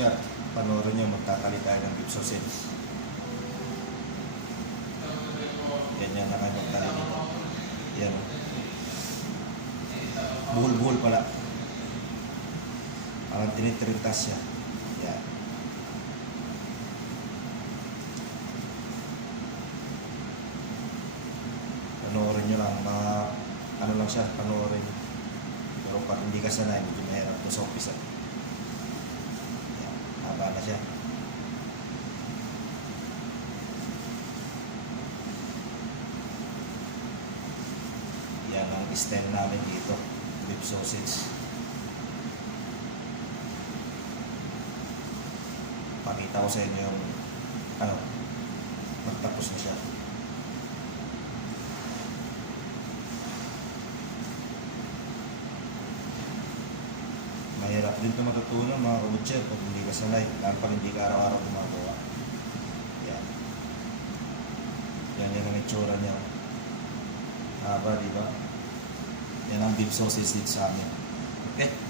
butcher, panoorin nyo, magkakalit tayo ng beef sausage. Ganyan na kayo magkalit nito. Yan. Buhol-buhol pala. Parang tinitrintas siya. Yan. Panoorin nyo lang, mga ano lang siya, panoorin nyo. Pero pag hindi ka sanay, medyo mahirap ito sa umpisa. Yan, haba na siya. Yan ang style namin dito, beef sausage. Pakita ko sa inyo yung ano, magtapos na siya. Mahirap din ito matutunan mga kabutcher kung hindi ka sanay, lalo pag hindi ka araw-araw gumagawa. Yan. Yan ang itsura niya. Haba, di ba? Yan ang beef sausage dito sa amin. Okay?